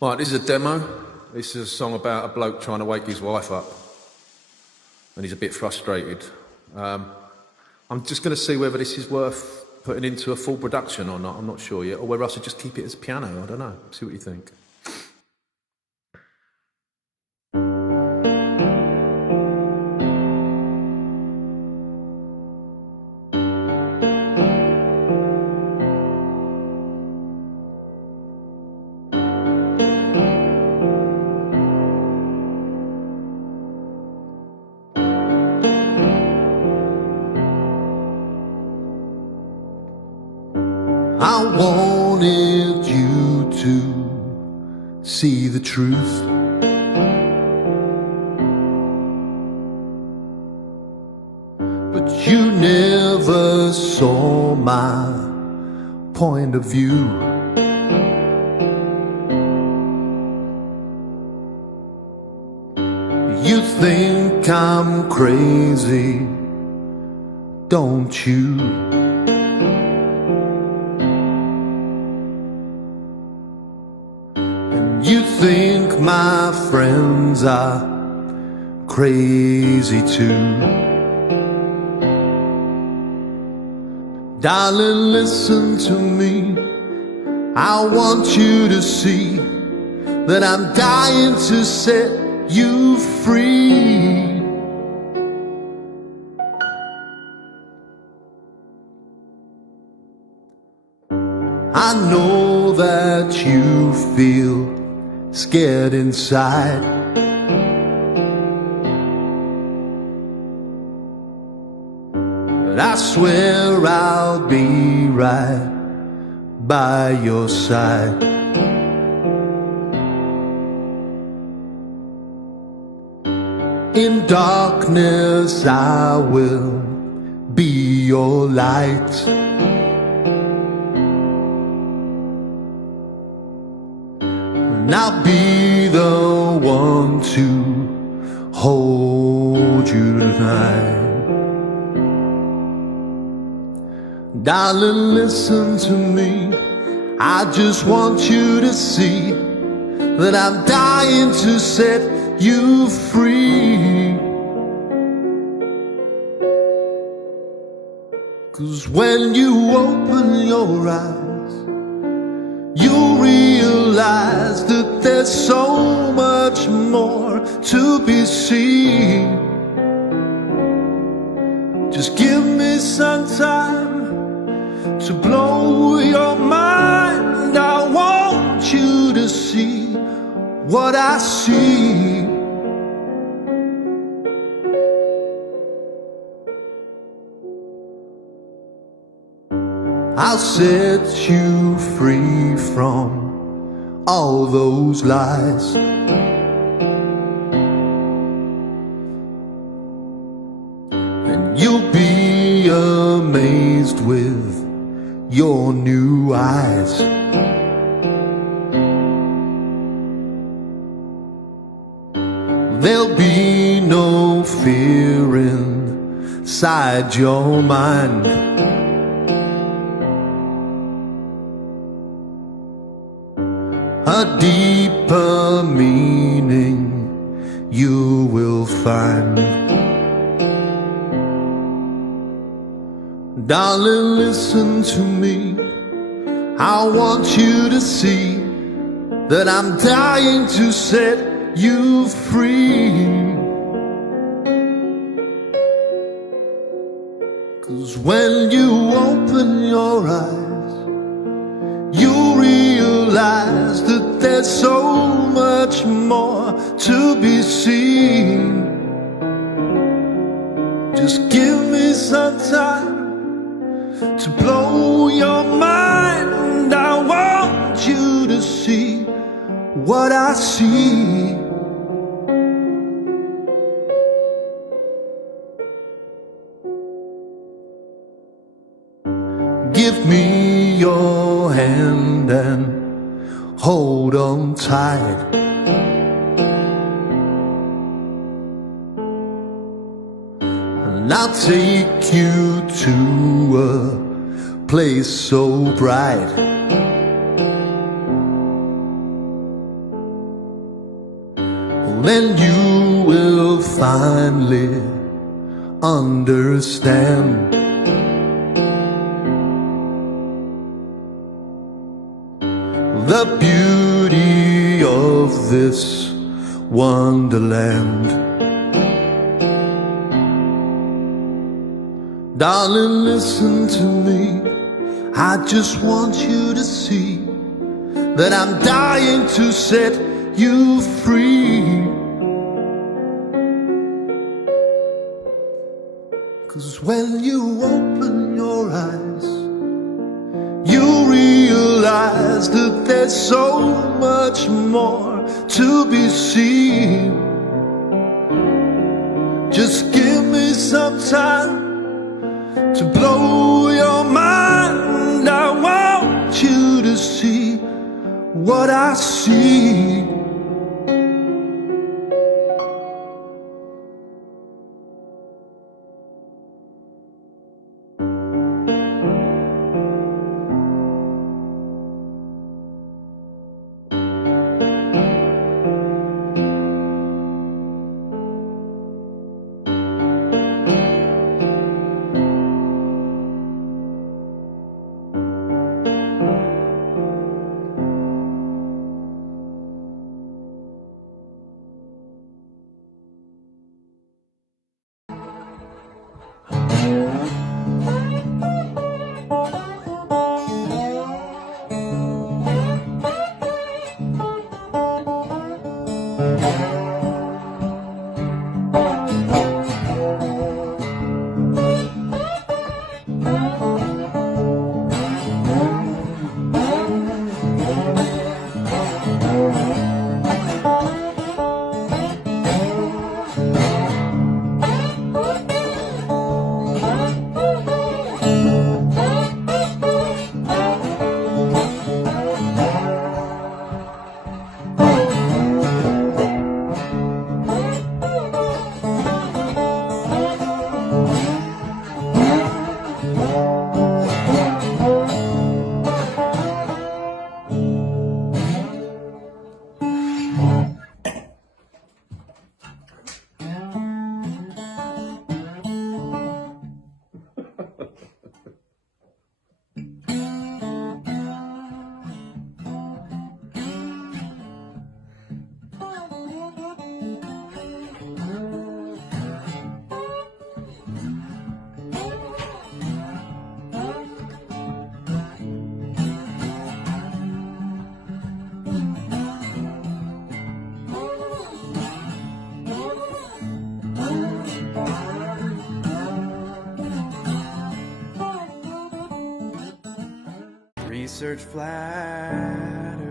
Right, this is a demo. This is a song about a bloke trying to wake his wife up. And he's a bit frustrated. I'm just going to see whether this is worth putting into a full production or not. I'm not sure yet. Or whether I should just keep it as piano. I don't know. See what you think. I wanted you to see the truth, but you never saw my point of view. You think I'm crazy, don't you? You think my friends are crazy too. Darling, listen to me. I want you to see that I'm dying to set you free. I know that you feel scared inside, but I swear I'll be right by your side. In darkness I will be your light. And I'll be the one to hold you tonight. Darling, listen to me. I just want you to see that I'm dying to set you free. 'Cause when you open your eyes, you realize that there's so much more to be seen. Just give me some time to blow your mind. I want you to see what I see. I'll set you free from all those lies. And you'll be amazed with your new eyes. There'll be no fear inside your mind. A deeper meaning you will find. Darling, listen to me. I want you to see that I'm dying to set you free. 'Cause when you open your eyes, you realize that there's so much more to be seen. Just give me some time to blow your mind. I want you to see what I see. Give me your hand and hold on tight. And I'll take you to a place so bright. then you will finally understand. The beauty of this wonderland. Darling, listen to me. I just want you to see that I'm dying to set you free. 'Cause when you open your eyes, you realize that there's so much more to be seen. Just give me some time to blow your mind. I want you to see what I see. Research flattery.